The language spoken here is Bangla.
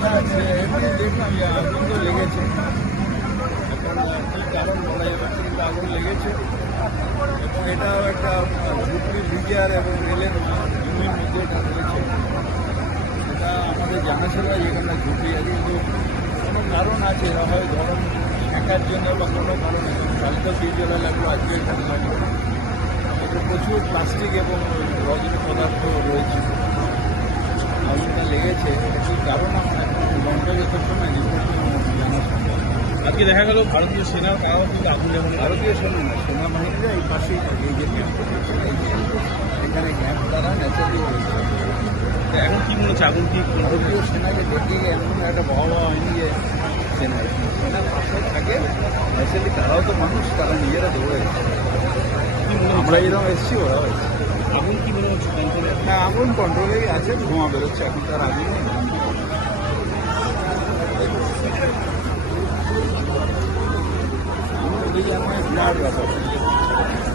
এমনি দেখলাম আগুন লেগেছে এখন কী কারণ বলা লেগেছে এবং এটাও একটা ঝুপড়ি ভিজার এবং রেলের জমির মধ্যে এটা রয়েছে এটা আমাদের জানাশোনা যেখানে ঝুঁকি আছে কিন্তু কোনো আছে এরা হয় ধরুন শেখার জন্য বা কোনো কারণে কালকেও লাগল আজকে এখানে প্রচুর প্লাস্টিক এবং রজনী পদার্থ রয়েছে। আগুনটা লেগেছে কি কারণ আমার এখন বন্ধ যথেষ্ট না রিপোর্ট জানা সম্ভব না। আজকে দেখা গেল ভারতীয় সেনা তারাও কিন্তু আগুন যেমন ভারতীয় সেনা না সেনাবাহিনীরা এই পাশেই থাকে এই যে এখানে ক্যাম্প তারা ন্যাচারালি এখন কি মনে হচ্ছে? আগুন কি ভারতীয় সেনাকে দেখে এমন একটা ভয়াবহ হয়নি যে সেনা সেনা পাশে থাকে ন্যাচারালি তারাও তো মানুষ তারা নিজেরা দৌড়ে কি মনে আমরা এরকম এসেছি ওরাও এসেছে। আগুন কি মনে হচ্ছে? কন্ট্রোলে হ্যাঁ আগুন কন্ট্রোলেই আছে ধোঁয়া বেরোচ্ছে এখন তার আগুন নেই। আগুন ওদিকে আমার বিরাট ব্যাপার